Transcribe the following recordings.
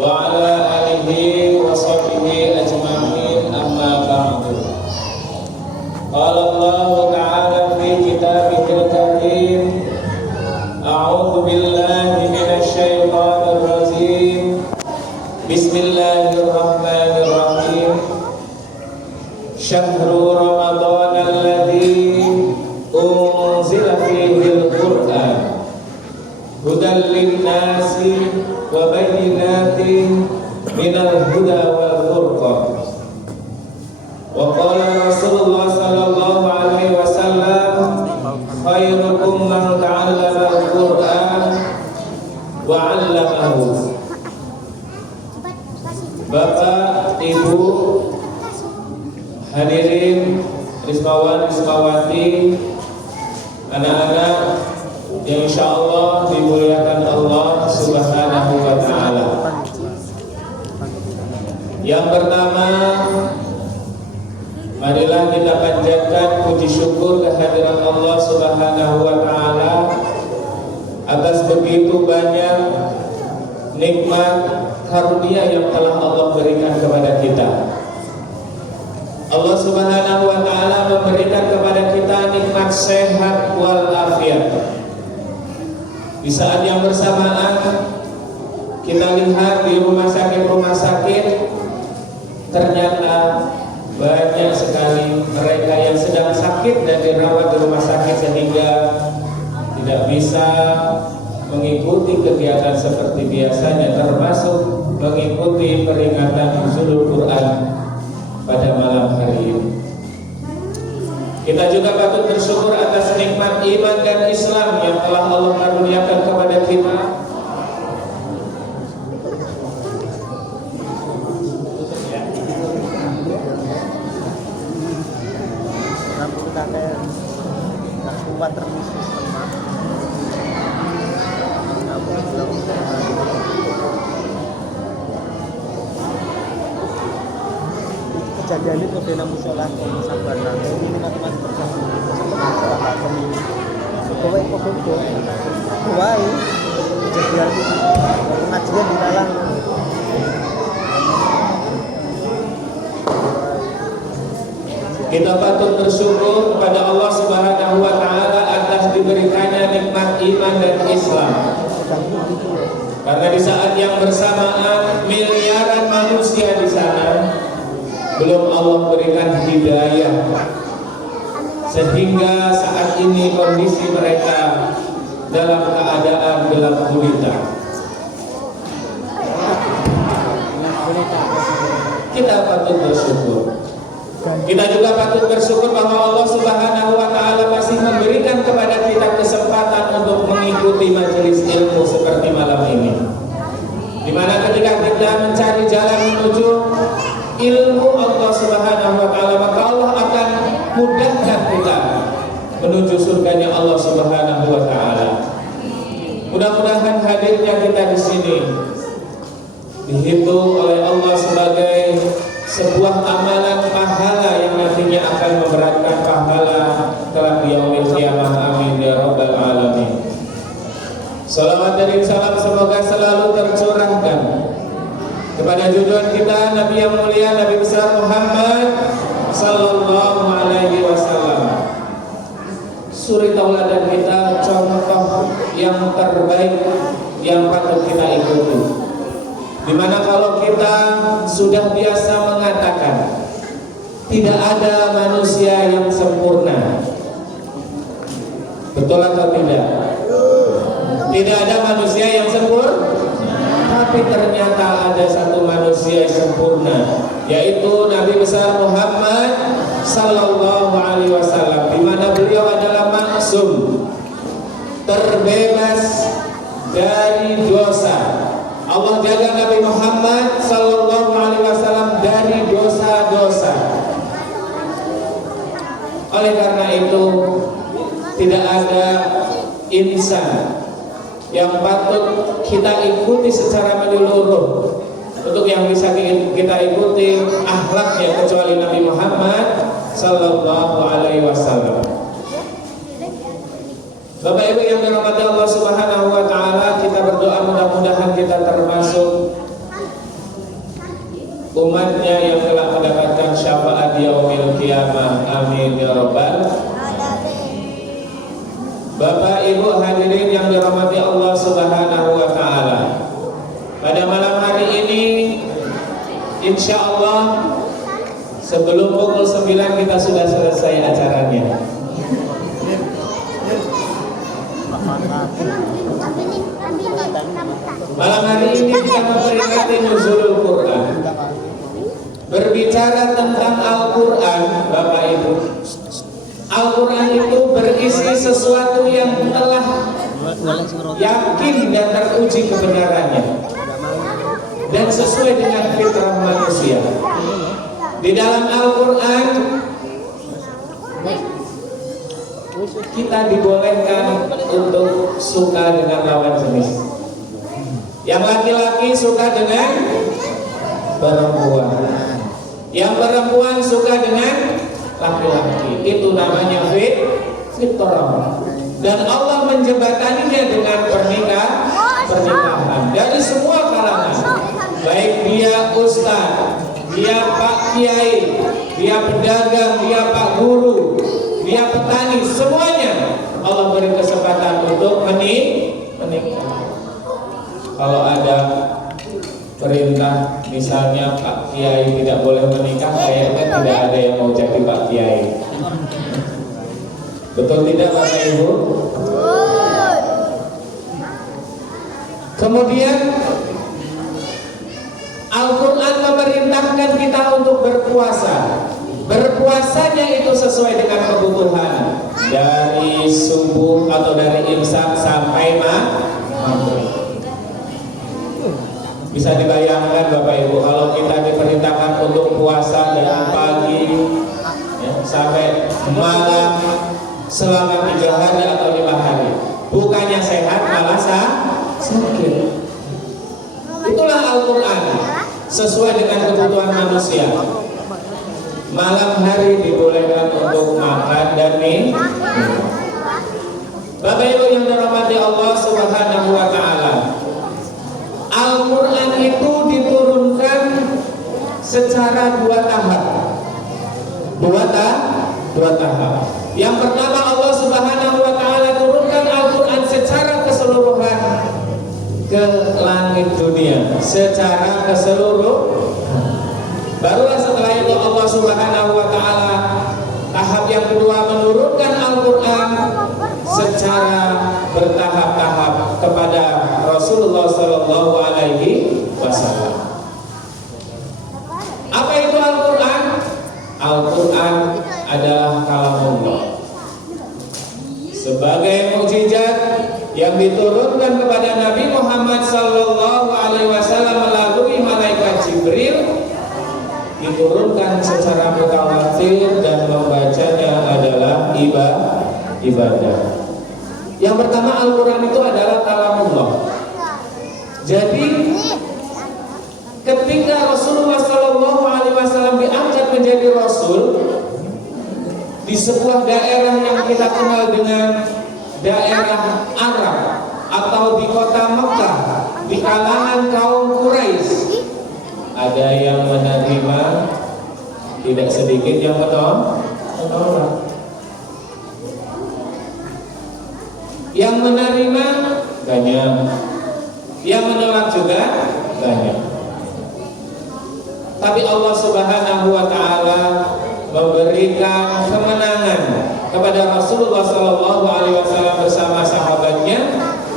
وعلى آله وصحبه أجمعين أما بعد. قال الله تعالى في كتابه الكريم: أعوذ بالله من الشيطان الرجيم. بسم الله الرحمن الرحيم. شهر رمضان الذي أنزل فيه القرآن هدى للناس وبينات من الهدى والفرقان. وقال رسول الله صلى الله عليه وسلم: خيركم من تعلم القرآن وعلمه. Bapak, Ibu, hadirin, rismawan, rismawati, anak-anak yang insya Allah dimuliakan Allah Subhanahu wa Ta'ala. Yang pertama, marilah kita panjatkan puji syukur kehadiran Allah Subhanahu wa Ta'ala atas begitu banyak nikmat karunia yang telah Allah berikan kepada kita. Allah Subhanahu wa Ta'ala memberikan kepada kita nikmat sehat walafiat. Di saat yang bersamaan kita lihat di rumah sakit ternyata banyak sekali mereka yang sedang sakit dan dirawat di rumah sakit sehingga tidak bisa mengikuti kegiatan seperti biasanya, termasuk mengikuti peringatan Nuzulul Quran pada malam hari ini. Kita juga patut bersyukur atas nikmat iman dan Islam yang telah Allah karuniakan kepada kita. Kejadian itu di musola sabar ini mati-mati bersama kami kowe kok wae kejadian pengajian di dalam kita patut bersyukur kepada Allah Subhanahu wa Ta'ala atas diberikannya nikmat iman dan Islam. Karena di saat yang bersamaan miliaran manusia di sana belum Allah berikan hidayah, sehingga saat ini kondisi mereka dalam keadaan gelap gulita. Kita patut bersyukur. Kita juga patut bersyukur bahwa Allah Subhanahu wa Ta'ala masih memberikan kepada kita kesempatan untuk mengikuti majelis ilmu seperti malam ini, di mana ketika kita mencari jalan menuju ilmu Allah Subhanahu wa Ta'ala, maka Allah akan mudahkan kita menuju surganya Allah Subhanahu wa Ta'ala. Mudah-mudahan hadirnya kita di sini dihitung oleh Allah sebagai sebuah amalan pahala yang nantinya akan memberatkan pahala kelak di yaumil qiyamah. Amin ya rabbal alamin. Salawat dan salam semoga selalu tercurahkan kepada junjungan kita Nabi yang mulia, Nabi besar Muhammad sallallahu alaihi wasallam, suri tauladan kita, contoh yang terbaik yang patut kita ikuti. Dimana kalau kita sudah biasa mengatakan tidak ada manusia yang sempurna, betul atau tidak? Tidak ada manusia yang sempurna, tapi ternyata ada satu manusia yang sempurna, yaitu Nabi besar Muhammad sallallahu alaihi wasallam, di mana beliau adalah maksum, terbebas dari dosa. Allah jaga Nabi Muhammad sallallahu alaihi wasallam dari dosa-dosa. Oleh karena itu tidak ada insan yang patut kita ikuti secara menyeluruh. Untuk yang bisa kita ikuti akhlaknya kecuali Nabi Muhammad sallallahu alaihi wasallam. Bapak Ibu yang dirahmati Allah Subhanahu wa Ta'ala, kita berdoa mudah-mudahan kita termasuk umatnya yang telah mendapatkan syafaat yaumil qiyamah. Amin ya rabbal. Bapak Ibu hadirin yang dirahmati Allah Subhanahu wa taala. Pada malam hari ini insya Allah sebelum pukul 9 kita sudah selesai acaranya. Malam hari ini kita memperingati nuzulul Quran. Berbicara tentang Al-Quran, Bapak Ibu, Al-Quran itu berisi sesuatu yang telah yakin dan teruji kebenarannya dan sesuai dengan fitrah manusia. Di dalam Al-Quran kita dibolehkan untuk suka dengan lawan jenis. Yang laki-laki suka dengan perempuan, yang perempuan suka dengan laki-laki. Itu namanya fitrah. Dan Allah menjembataninya dengan pernikahan dari semua kalangan, baik dia ustaz, dia pak kiai, dia pedagang, dia pak guru, dia petani, semuanya Allah beri kesempatan untuk menikah. Kalau ada perintah misalnya Pak Kiai tidak boleh menikah, kayaknya tidak ada yang mau jadi Pak Kiai. Betul tidak Bapak Ibu? Kemudian Al-Quran memerintahkan kita untuk berpuasa. Berpuasanya itu sesuai dengan kebutuhan, dari subuh atau dari imsak sampai maghrib. Bisa dibayangkan Bapak Ibu, kalau kita diperintahkan untuk puasa dari pagi ya, sampai malam selama 3 hari atau 5 hari, bukannya sehat malah sakit. Itulah Al-Quran sesuai dengan kebutuhan manusia. Malam hari dibolehkan untuk makan dan minum. Bapak Ibu yang dirahmati Allah Subhanahu wa taala, Al-Quran itu diturunkan secara 2 tahap. Dua tahap. Yang pertama Allah Subhanahu wa taala turunkan Al-Quran secara keseluruhan ke langit dunia, secara keseluruhan. Barulah setelah itu Allah Subhanahu wa taala tahap yang kedua menurunkan Al-Quran secara bertahap-tahap kepada Rasulullah Sallallahu Alaihi Wasallam. Apa itu Al-Quran? Al-Quran adalah kalamullah, sebagai mukjizat yang diturunkan kepada Nabi Muhammad Sallallahu Alaihi Wasallam melalui malaikat Jibril, diturunkan secara mutawatir dan membacanya adalah ibadah. Yang pertama, Al-Quran itu adalah kalamullah. Jadi ketika Rasulullah Sallallahu Alaihi Wasallam diangkat menjadi Rasul di sebuah daerah yang kita kenal dengan daerah Arab atau di kota Mekah, di kalangan kaum Quraisy, ada yang menerima, tidak sedikit yang menolak. Yang menerima banyak, yang menolak juga banyak. Tapi Allah Subhanahu wa taala memberikan kemenangan kepada Rasulullah Sallallahu Alaihi Wasallam bersama sahabatnya.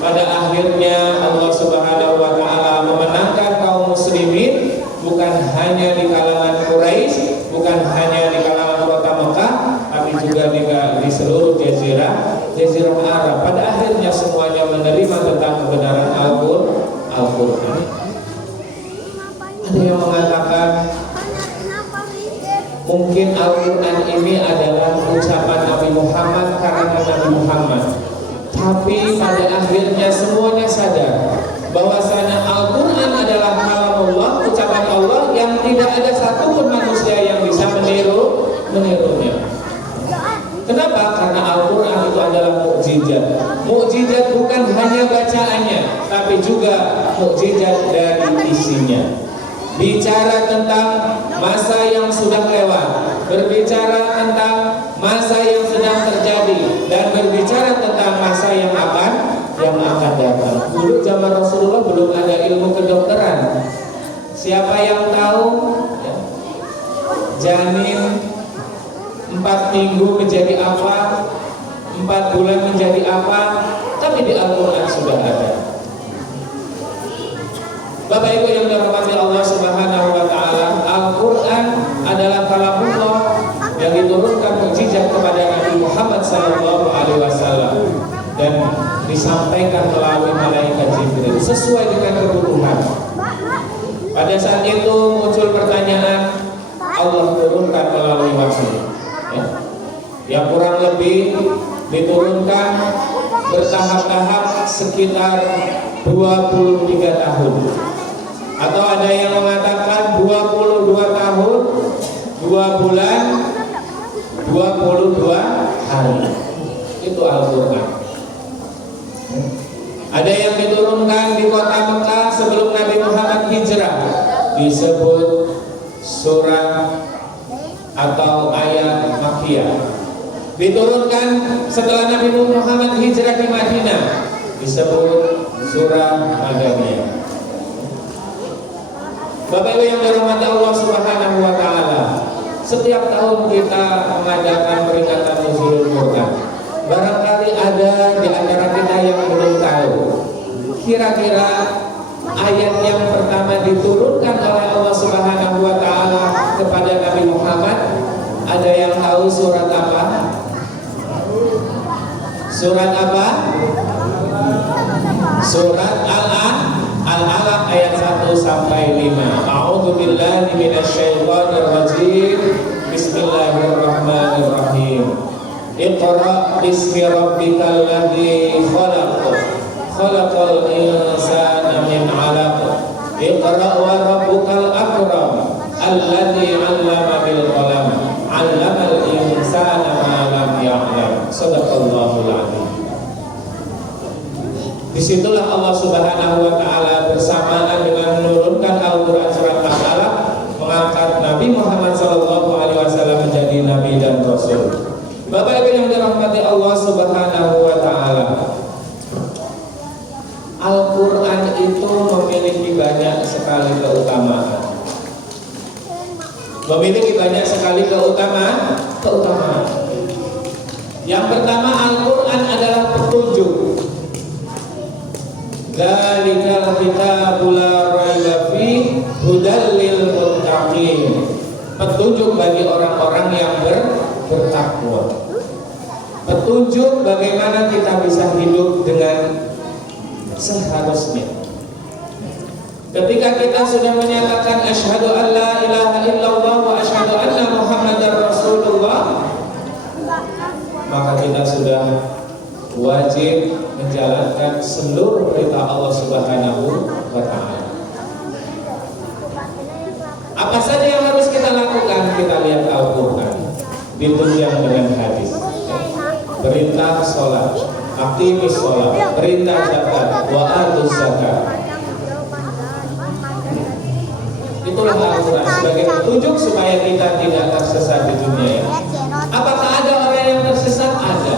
Pada akhirnya Allah Subhanahu wa taala memenangkan kaum muslimin, bukan hanya di kalangan Quraisy, bukan hanya di kalangan kota Mekah, tapi juga di seluruh jazirah Arab. Pada akhirnya semuanya menerima tentang kebenaran Al-Quran. Ada yang mengatakan mungkin Al-Quran ini adalah ucapan Nabi Muhammad karena Nabi Muhammad. Tapi pada akhirnya semuanya sadar bahwasanya Al-Quran adalah kalamullah, ucapan Allah yang tidak ada satupun manusia yang bisa menirunya. Kenapa? Karena Al-Quran itu adalah mukjizat. Mukjizat bukan hanya bacaannya, tapi juga mukjizat dari isinya. bicara tentang masa yang sudah lewat, berbicara tentang masa yang sedang terjadi, dan berbicara tentang masa yang akan datang. Dulu zaman Rasulullah belum ada ilmu kedokteran. Siapa yang tahu ya, janin 4 minggu menjadi apa, 4 bulan menjadi apa? Tapi di Al-Quran sudah ada. Bapak Ibu yang dirahmati Allah Subhanahu wa taala, Al-Qur'an adalah kalamullah yang diturunkan mukjizat kepada Nabi Muhammad sallallahu alaihi wasallam dan disampaikan melalui malaikat Jibril sesuai dengan kebutuhan. Pada saat itu muncul pertanyaan, Allah turunkan melalui wahyu. Ya. Yang kurang lebih diturunkan bertahap-tahap sekitar 23 tahun. Atau ada yang mengatakan 22 tahun, 2 bulan, 22 hari. Itu Al-Quran. Ada yang diturunkan di kota Mekah sebelum Nabi Muhammad hijrah, disebut surah atau ayat Makkiyah. Diturunkan setelah Nabi Muhammad hijrah di Madinah, disebut surah Madaniyah. Bapak Ibu yang dirahmati Allah Subhanahu wa taala, setiap tahun kita mengadakan peringatan Nuzulul Quran. Barangkali ada di antara kita yang belum tahu kira-kira ayat yang pertama diturunkan oleh Allah Subhanahu wa taala kepada Nabi Muhammad, ada yang tahu surat apa? Surat apa? Surat Al-Alaq ayat 1 sampai 5. A'udzu billahi minasyaitonir rajim. Bismillahirrahmanirrahim. Iqra bismi rabbikal ladzi khalaq. Khalaqal insana min 'alaq. Iqra wa rabbukal akram. Alladzi 'allama bil qalam. 'allamal insana ma lam ya'lam. Shadaqallahul 'azim. Disitulah Allah Subhanahu wa taala bersamaan dengan menurunkan Al-Quran surat Al-Alaq mengangkat Nabi Muhammad SAW menjadi Nabi dan Rasul. Bapak Ibu yang dirahmati Allah Subhanahu wa taala, Al-Quran itu memiliki banyak sekali keutamaan. Memiliki banyak sekali keutamaan. Yang pertama, Al-Quran adalah petunjuk. Dzalikal kitabul la raiba fihi hudal lil muttaqin. Petunjuk bagi orang-orang yang bertakwa. Petunjuk bagaimana kita bisa hidup dengan seharusnya. Ketika kita sudah menyatakan asyhadu an la ilaha illallah wa asyhadu anna muhammadar rasulullah, maka kita sudah wajib menjalankan seluruh perintah Allah Subhanahu wa taala. Apa saja yang harus kita lakukan? Kita lihat Al-Quran ditunjang dengan hadis. Perintah sholat, aqimis sholat, perintah zakat, wa atuz zakat. Itulah Al-Quran sebagai petunjuk supaya kita tidak tersesat di dunia. Apakah ada orang yang tersesat? Ada.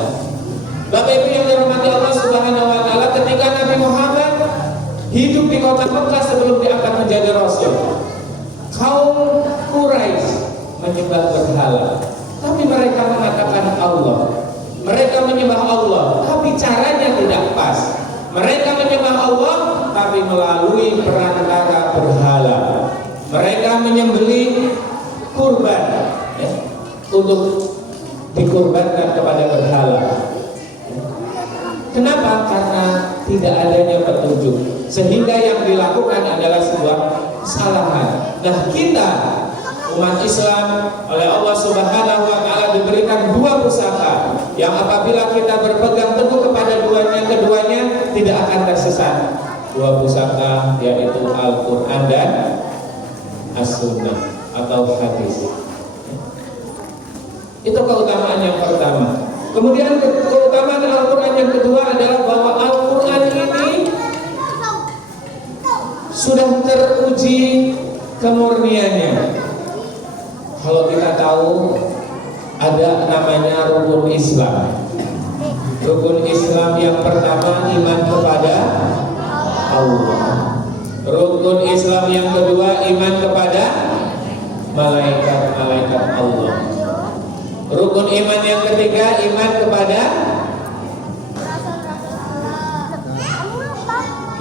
Bapak Ibu yang dirahmati Allah Subhanahu wa taala, ketika Nabi Muhammad hidup di kota Mekah sebelum diangkat menjadi rasul, kaum Quraisy menyembah berhala, tapi mereka mengatakan Allah. Mereka menyembah Allah, tapi caranya tidak pas. Mereka menyembah Allah, tapi melalui perantara berhala. Mereka menyembelih kurban ya, untuk dikurbankan kepada berhala. Kenapa? Karena tidak adanya petunjuk, sehingga yang dilakukan adalah sebuah kesalahan. Nah, kita umat Islam oleh Allah Subhanahu wa taala diberikan 2 pusaka yang apabila kita berpegang teguh kepada keduanya tidak akan tersesat. 2 pusaka yaitu Al-Quran dan As-Sunnah atau hadis. Itu keutamaan yang pertama. Kemudian keutamaan Al-Quran yang kedua adalah bahwa Al-Quran ini sudah teruji kemurniannya. Kalau kita tahu ada namanya rukun Islam. Rukun Islam yang pertama iman kepada Allah. Rukun Islam yang kedua iman kepada malaikat-malaikat Allah. Rukun iman yang ketiga iman kepada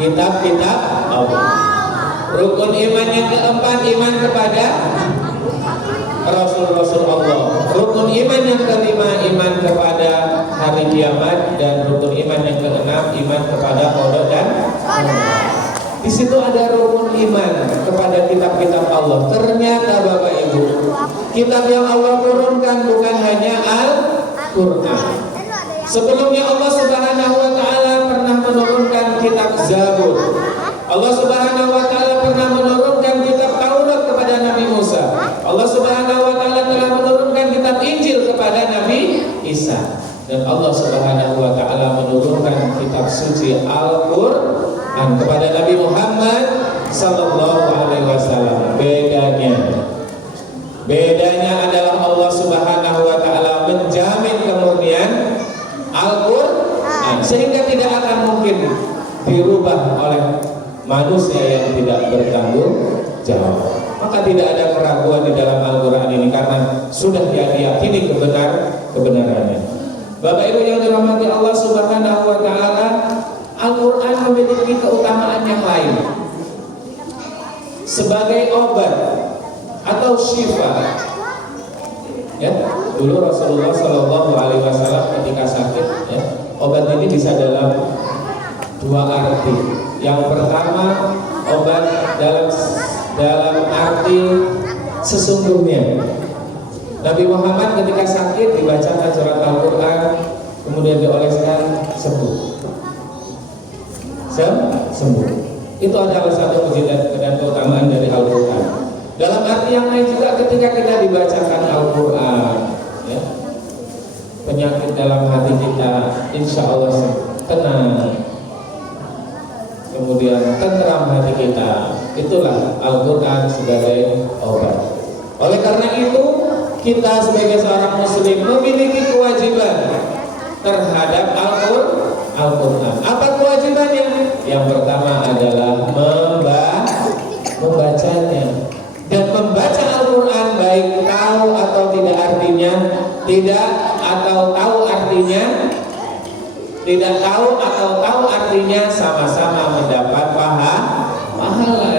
kitab-kitab Allah. Rukun iman yang keempat iman kepada Rasul-Rasul Allah. Rukun iman yang kelima iman kepada hari kiamat, dan rukun iman yang keenam iman kepada qada dan qadar. Di situ ada rukun iman kepada kitab-kitab Allah. Ternyata Bapak Ibu, kitab yang Allah turunkan bukan hanya Al-Qur'an. Sebelumnya Allah Subhanahu wa taala pernah menurunkan kitab Zabur. Allah Subhanahu wa taala pernah menurunkan kitab Taurat kepada Nabi Musa. Allah Subhanahu wa taala telah menurunkan kitab Injil kepada Nabi Isa. Dan Allah Subhanahu wa taala menurunkan kitab suci Al-Qur'an kepada Nabi Muhammad sallallahu alaihi wasallam. Bedanya adalah Allah Subhanahu wa taala menjamin kemurnian Al-Qur'an sehingga tidak akan mungkin dirubah oleh manusia yang tidak bertanggung jawab. Maka tidak ada keraguan di dalam Al-Qur'an ini karena sudah diyakini kebenarannya. Bapak Ibu yang dirahmati Allah Subhanahu wa taala, Al-Qur'an memiliki keutamaan yang lain. Sebagai obat atau syifa. Ya, dulu Rasulullah Shallallahu alaihi wasallam ketika sakit, ya, obat ini bisa dalam dua arti. Yang pertama, obat dalam arti sesungguhnya. Nabi Muhammad ketika sakit dibacakan surat Al-Qur'an, kemudian dioleskan sembuh. Sembuh. Itu adalah satu mujizat dan keutamaan dari Al-Qur'an. Dalam arti yang lain juga ketika kita dibacakan Al-Qur'an, ya, penyakit dalam hati kita insya Allah tenang. Kemudian tenteram hati kita. Itulah Al-Qur'an sebagai obat. Oleh karena itu, kita sebagai seorang muslim memiliki kewajiban terhadap Al-Qur'an. Apa kewajibannya? Yang pertama adalah membacanya. Dan membaca Al-Qur'an baik tahu atau tidak artinya, tidak atau tahu artinya, tidak tahu atau tahu artinya, sama-sama mendapat pahala.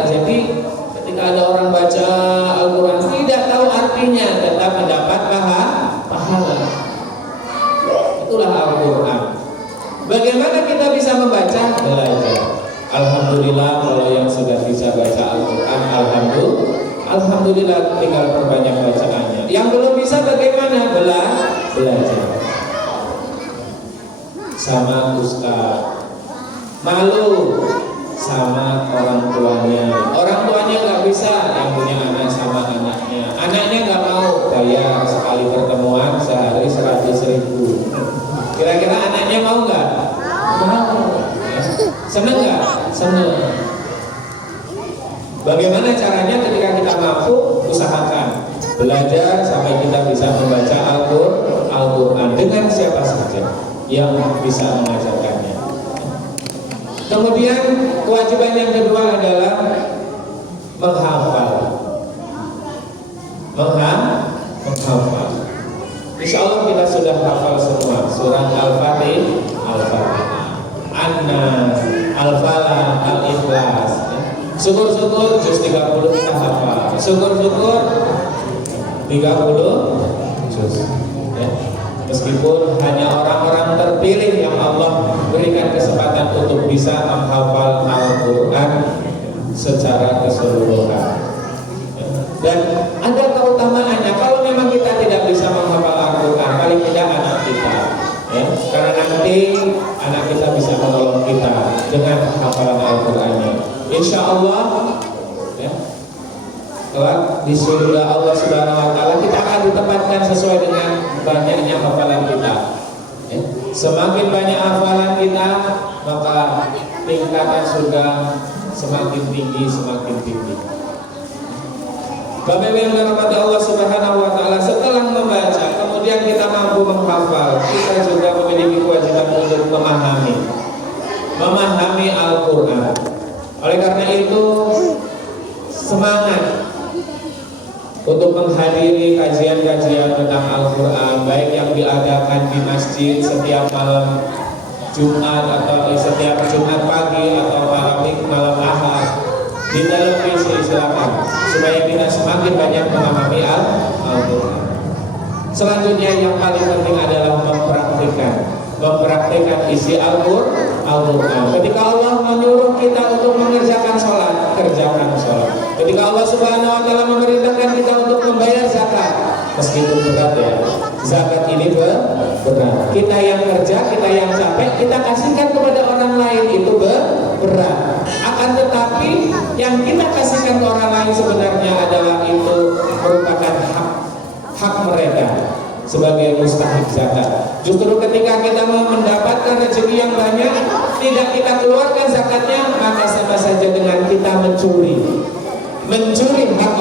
Jadi ketika ada orang baca Al-Qur'an tidak tahu artinya tetap mendapat pahala. Itulah Al-Qur'an. Bagaimana kita bisa membaca? Belajar. Alhamdulillah kalau yang sudah bisa baca Al-Qur'an, alhamdulillah tinggal perbanyak bacaannya. Yang belum bisa bagaimana? Belajar. Sama ustaz, malu sama orang tuanya nggak bisa, yang punya anak sama anaknya nggak mau bayar sekali pertemuan sehari 100.000. Kira-kira anaknya mau nggak? Mau. Ya. Seneng nggak? Seneng. Bagaimana caranya? Ketika kita mampu, usahakan belajar sampai kita bisa membaca Al-Qur'an dengan siapa saja yang bisa mengajarkannya. Kemudian kewajiban yang kedua adalah menghafal. Insya Allah kita sudah hafal semua surat Al-Fatihah, An-Nas, Al-Falaq, Al-Ikhlas. Syukur-syukur juz 30 kita hafal. Syukur-syukur 30 juz. Ya. Meskipun hanya orang-orang terpilih yang Allah berikan kesempatan untuk bisa menghafal Al-Qur'an secara keseluruhan. Dan ada keutamaannya. Kalau memang kita tidak bisa menghafal Al-Qur'an, paling tidak anak kita, ya, karena nanti anak kita bisa menolong kita dengan hafalan Al-Qur'annya. Insya Allah, ya, kelak di surga Allah Subhanahu wa taala kita akan ditempatkan sesuai dengan banyaknya hafalan kita. Ya. Semakin banyak hafalan kita, maka tingkatan surga semakin tinggi. Bapak Ibu yang dirahmati Allah Subhanahu wa taala, setelah membaca kemudian kita mampu menghafal, kita juga memiliki kewajiban untuk memahami Al-Qur'an. Oleh karena itu, semangat untuk menghadiri kajian-kajian tentang Al-Qur'an, baik yang diadakan di masjid setiap malam Jumat atau setiap Jumat pagi atau malam Ahad, di televisi, silakan, supaya kita semakin banyak memahami Al-Qur'an. Selanjutnya yang paling penting adalah mempraktikkan isi Al-Qur'an. Ketika Allah menyuruh kita untuk mengerjakan sholat, kerjakan sholat. Ketika Allah Subhanahu wa taala memerintahkan kita untuk membayar zakat, meskipun berat ya, zakat ini berat. Kita yang kerja, kita yang capek, kita kasihkan kepada orang lain, itu berat. Akan tetapi yang kita kasihkan ke orang lain sebenarnya adalah itu merupakan hak mereka sebagai mustahik zakat. Justru ketika kita mau mendapatkan rezeki yang banyak, tidak kita keluarkan zakatnya, maka sama saja dengan kita mencuri hak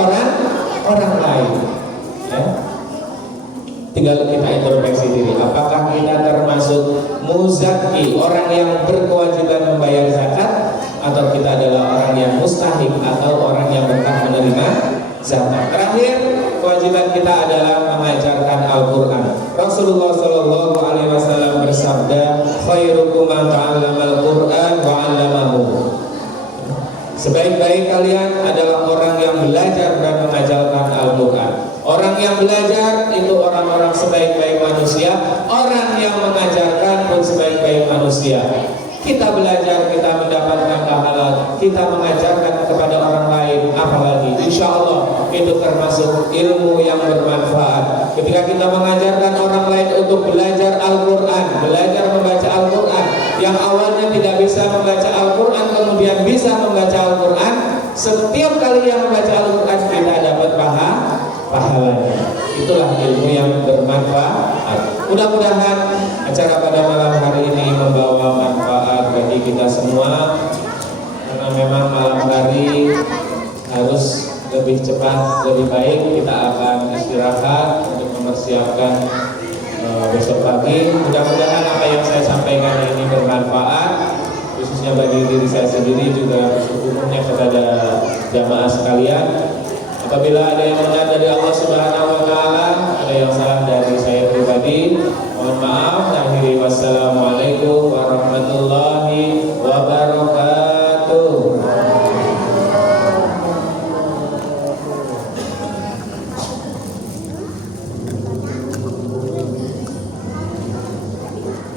orang lain. Ya? Tinggal kita introspeksi diri, apakah kita termasuk muzaki, orang yang berkewajiban membayar zakat, atau kita adalah orang yang mustahik atau orang yang berhak menerima zakat. Terakhir, kewajiban kita adalah mengajarkan Al-Qur'an. Rasulullah Shallallahu alaihi wasallam bersabda, "Khairukum man ta'allamal Qur'an wa 'allamahu." Sebaik-baik kalian adalah orang yang belajar dan mengajarkan Al-Qur'an. Orang yang belajar itu orang-orang sebaik-baik manusia, orang yang mengajarkan pun sebaik-baik manusia. Kita belajar, kita mendapatkan pahala, kita mengajarkan kepada orang lain, apalagi insya Allah itu termasuk ilmu yang bermanfaat. Ketika kita mengajarkan orang lain untuk belajar Al-Qur'an, belajar membaca Al-Qur'an, yang awalnya tidak bisa membaca Al-Qur'an kemudian bisa membaca Al-Qur'an, setiap kali yang membaca Al-Qur'an kita dapat pahalanya. Itulah ilmu yang bermanfaat. Mudah-mudahan acara pada malam hari ini membawa manfaat bagi kita semua, karena memang malam hari harus lebih cepat, lebih baik. Kita akan istirahat untuk mempersiapkan besok pagi. Mudah-mudahan apa yang saya sampaikan ini bermanfaat, khususnya bagi diri saya sendiri, juga umumnya kepada jamaah sekalian. Apabila ada yang benar dari Allah Subhanahu wa taala, ada yang salah dari saya pribadi, mohon maaf. Akhiri, wassalamualaikum warahmatullahi wabarakatuh.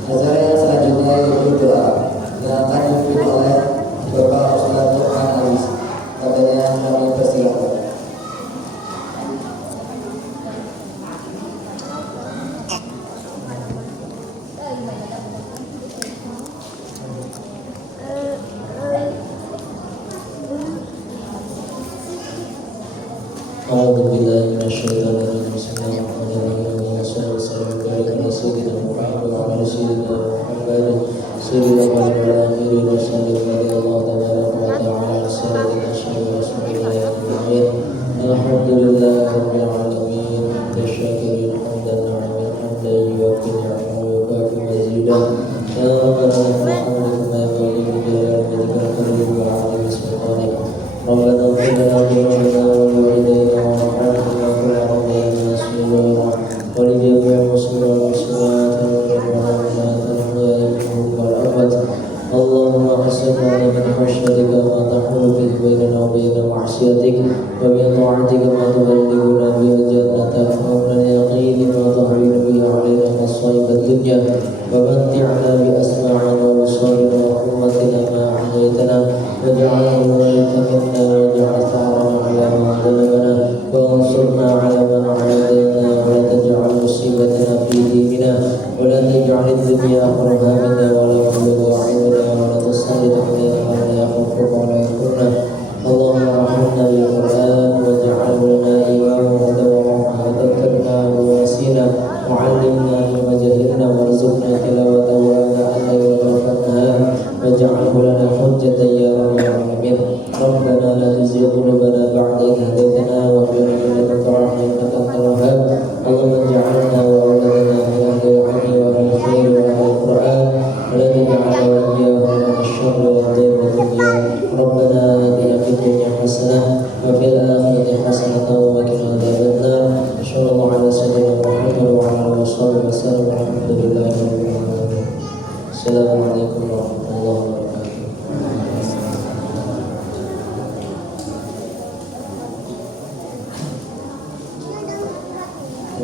Acara yang selanjutnya yaitu doa yang akan dipimpin oleh Bapak Ustaz Tuhan Alis. Katanya kami persilakan. ربنا لا تزغ قلوبنا بعد إذ هديتنا وهب لنا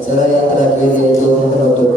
Acara yang terakhir yaitu penutup